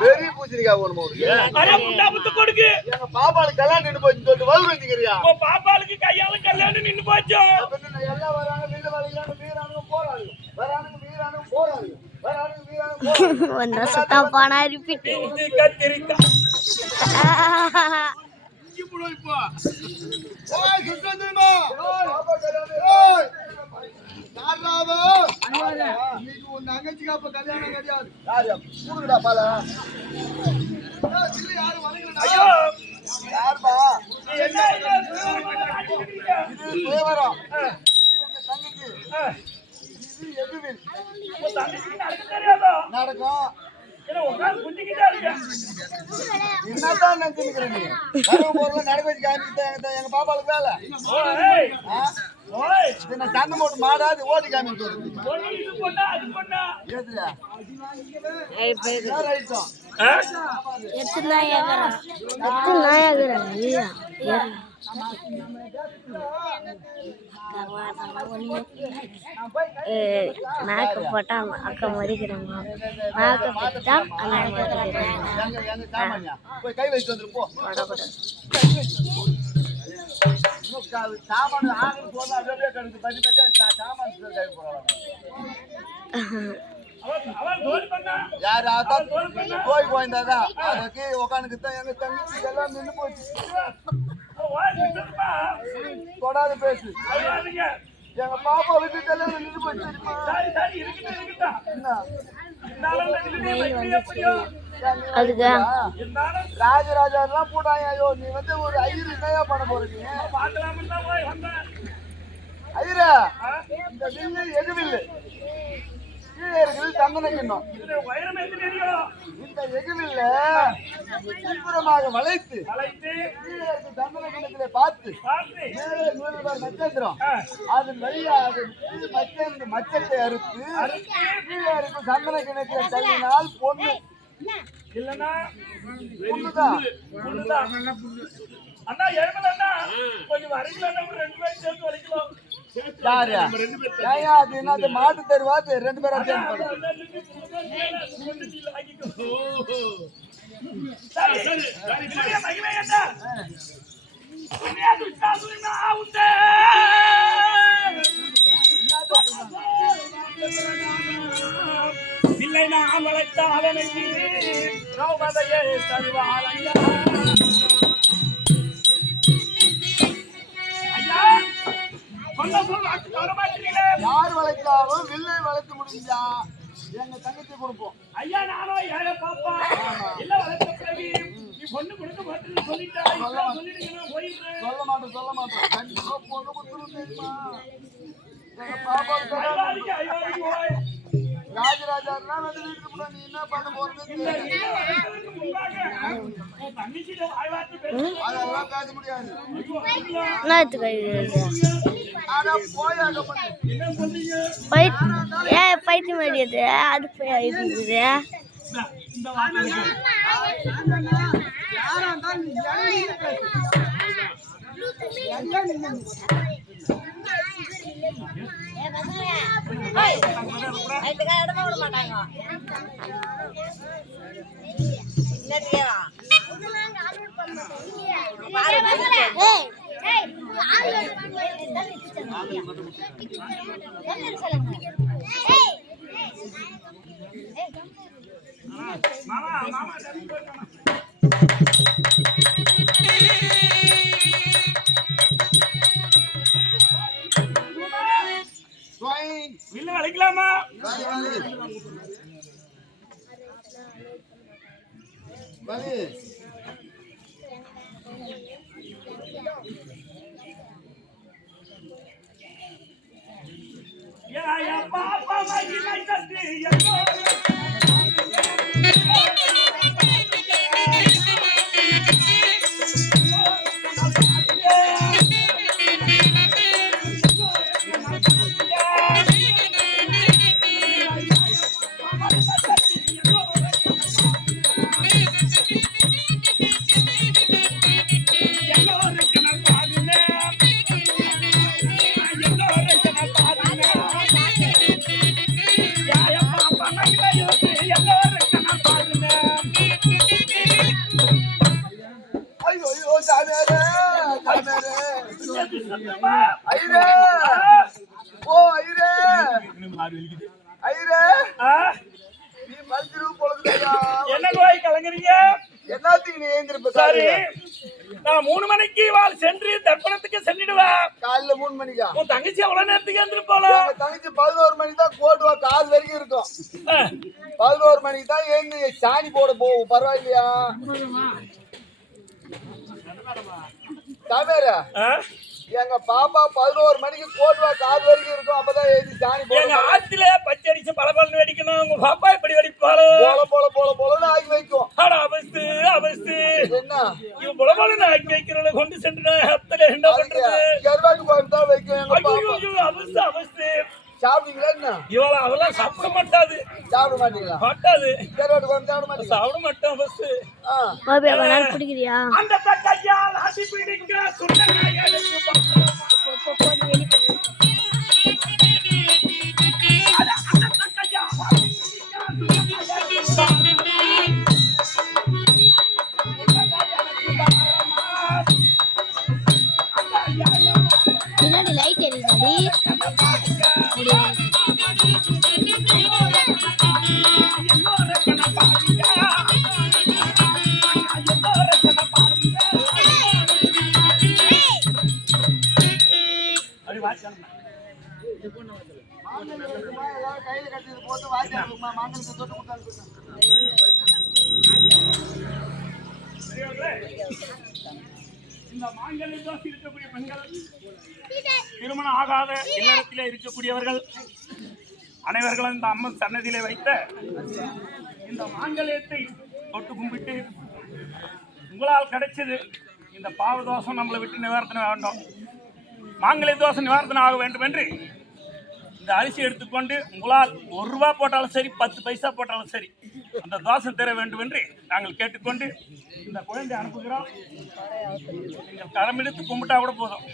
பெரிய பூச்சணிக்காய் ஒண்ணு எங்க பாப்பாளுக்கு கல்யாணம் நின்று போச்சு சொல்லிட்டு வலு வச்சுக்கிறியா? பாப்பாளுக்கு கையால கல்யாணம் நின்று போச்சு. எல்லாம் வராங்க வீடு வரைக்கும் வீரானுங்க போறாங்க வரானுங்க வீரானுங்க போறாங்க வரானுங்க வீரானுங்க சுத்தா போனா ரிப்பீட் கத்திரிக்காய் நகைச்சிக்காப்ப கல்யாணம் கிடையாது. யாருடா பால யாருப்பா? இது சுயவரம். தங்கச்சி இது எதுவில் நடக்கும். என்னதான் நினைச்சுக்கிறேன் நீ? நடக்க வச்சு காமிக்கிட்ட எங்க பாப்பாளுக்கு வேலை சண்டை போட்டு மாடாது ஓட்டி காமிக்க மேக்கப் போட்டா அக்கா மறிக்கிறாங்க. மேக்கப் போட்டா அண்ணா போய் கை வச்சு வந்துரு போ. சாமான் ஆகுது போனா அப்படியே கிடக்கு பதி பத்தி சாமான் யாரு அதான் கோயில் போயிருந்தாதான் அதுக்கு உக்காந்துக்குதான் எங்க தங்கச்சி எல்லாம் நின்று போச்சு. தொடாது பேசு. எங்க பாப்பா விட்டு எல்லாம் நின்று போச்சு. அதுக்கு ராஜராஜா எல்லாம் போட்டாங்க. ஐயோ நீ வந்து ஒரு ஐயர் என்னையா பண்ண போறீங்க? ஐயரா இந்த வில்லு எது வில்லு கீழே இருக்குது தந்தன கிண்ணம். இந்த எகுவில்ல தீவிரமாக வளைத்து கீழே இருக்கு தந்தன கிண்ணத்திலே பார்த்து மேலே 100 ரூபாய் நட்சத்திரம் அதன் வழியாக மச்சத்தை அறுத்து கீழே இருக்கும் தந்தன கிண்ணத்திலே தள்ளினால் பொண்ணு இல்லன்னா பொண்ணுதான். அண்ணா எழுமலண்ணா கொஞ்சம் வரைக்கலாம். 2 பேரும் சேர்த்து வரைக்கலாம். யாரு அது என்ன மாட்டு தருவாது 2 பேரும் இல்லை நான் வளைத்தாலனைக்கு திரௌபதியை தருவாளையா. யார் வளைத்தாலும் வில்லை வளைத்து முடிஞ்சா எங்க தங்கச்சி கொடுப்போம். ஐயா நானோ ஏழை பாப்பா இல்ல வளைத்த பிறகு நீ பொண்ணு கொடுக்க மாட்டேன்னு சொல்லிட்டா. சொல்ல மாட்டோம் கண்டிப்பா பொண்ணு கொடுத்துரும் தெரியுமா? எங்க பாப்பா ராஜராஜா வந்து வீட்டுக்கு போனா நீ என்ன பண்ண போறது அதெல்லாம் பேச முடியாது. பைத்தியம் அடியது அது இருக்குது. இடமா விட மாட்டாங்க. வளைக்கலாமா? பாப்பா ஐயரே ஓ ஐயரே ஐயரே நீ மல்கிரு பொழுதுயா என்ன கோய் கலங்குறீங்க எல்லாத்தையும் நீ ஏந்திருப்ப சரி நான் 3 மணிக்கு வாழ் சென்று தர்ப்பணத்துக்கு சென்றிடுவேன் காலையில 3 மணிக்கா உன் தங்கச்சி எவ்வளவு நேரத்துக்கு எழுந்திரு போல எங்க தங்கச்சி 11 மணிக்கு தான் கோட்டுவா கால் வரைக்கும் இருக்கும் 11 மணிக்கு தான் ஏந்து சாணி போட போகும் பரவாயில்லையா தவேரா எங்க பாப்பா 11 மணிக்கு கோட்டுவா கால் வரைக்கும் இருக்கும் அப்பதான் ஏந்தி சாணி போட எங்க ஆத்துல பச்சரிச்சு பலபலன்னு வெடிக்கணும் உங்க பாப்பா இப்படி வெடிப்பாளோ போல ஆகி வைக்கும் ஆனா அவஸ்து என்ன இவன் பலபலன்னு ஆக்கி வைக்கிறத கொண்டு சென்று அத்தனை என்ன பண்றது கருவாட்டு கோயம் தான் வைக்கும் எங்க பாப்பா அவஸ்து சாப்பிடுவீங்களா என்ன இவள அவெல்லாம் சாப்பிட மாட்டாது சாப்பிட மாட்டீங்களா மாட்டாது கருவாட்டு கோயம் சாப்பிட மாட்டீங்களா சாப்பிட மாட்டோம் அவஸ்து பாபி அவனால பிடிக்கிறியா அந்த கையால் அடி பிடிக்க சுண்டக்காய்களுக்கு பின்னாடி லைட் எரியுதாடி கையில கட்டியது போட்டு வாய்க்கால் மாங்கலுக்கு தொட்டு கொடுத்தாங்க இந்த மாங்கல்ய தோசை இருக்கக்கூடிய பெண்கள் திருமணம் ஆகாத இல்லறத்திலே இருக்கக்கூடியவர்கள் அனைவர்களும் இந்த அம்மன் சன்னதியிலே வைத்த இந்த மாங்கல்யத்தை தொட்டு கும்பிட்டு உங்களால் கிடைச்சது இந்த பாவ தோஷம் நம்மளை விட்டு நிவாரணம் வேண்டும் மாங்கல்ய தோஷம் நிவாரணம் ஆக வேண்டும் என்று இந்த அரிசி எடுத்துக்கொண்டு உங்களால் 1 ரூபா போட்டாலும் சரி 10 பைசா போட்டாலும் சரி அந்த தோஷம் தர வேண்டும் என்று நாங்கள் கேட்டுக்கொண்டு இந்த குழந்தை அனுப்புகிறோம் நீங்கள் கரமெடுத்து கும்பிட்டா கூட போதும்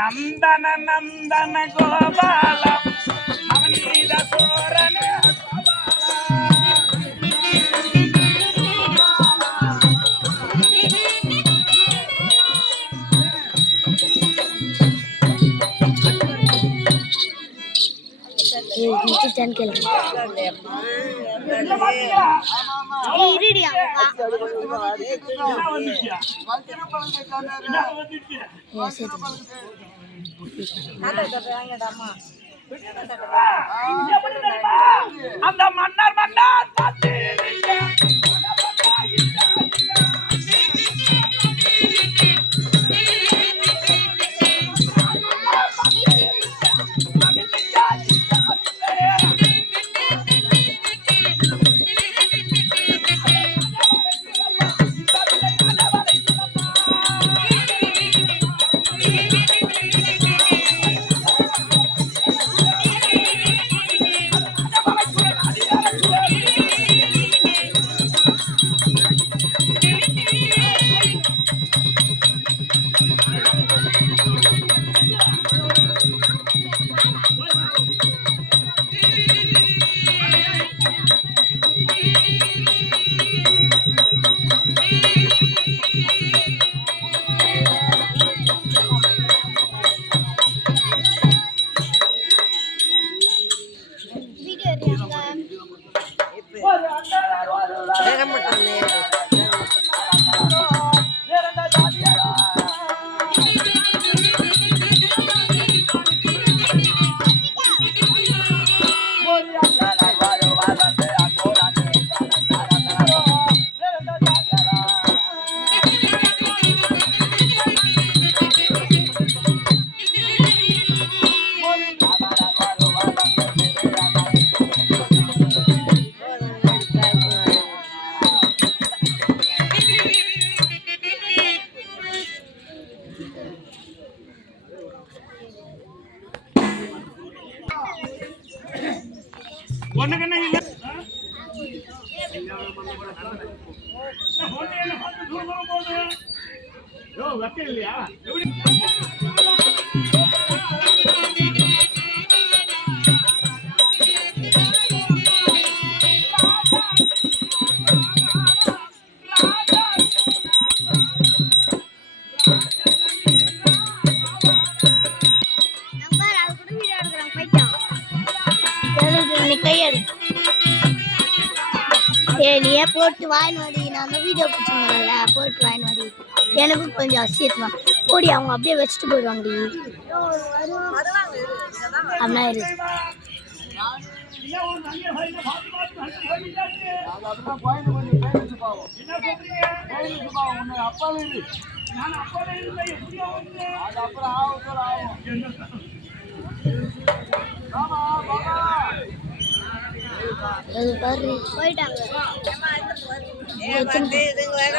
நந்தன நந்தன கோபால நவநீத சோரன அந்த மன்னர் ஒண்ணுக்கு என்ன இல்ல தூரம் போகுது வெக்க இல்லையா ஏய் நீயே போட்டு வாயின் வாடி, நான் அந்த வீடியோ பிடிச்சிருந்தேன்ல, போட்டு வாயின் வாடி. எனக்கும் கொஞ்சம் அசியத்துமா போடி, அவங்க அப்படியே வச்சுட்டு போயிடுவாங்கடி. அப்படின்னா இருக்கு. இன்னும் ஒரு நல்ல வழியில பார்த்து பார்த்து வந்து சொல்லிட்டாச்சு. அது அப்படிதான் கோயில் பண்ணி பேருந்து பாவம். என்ன சொல்றீங்க? பேருந்து பாவம் உன்னை அப்பாவே இரு. நான் அப்பவே இல்லை, எப்படியோ வந்து. அது அப்புறம் ஆகும் ஆகும். ஆமா பாபா. அது பாரு போயிட்டாங்க. இதுங்க வேற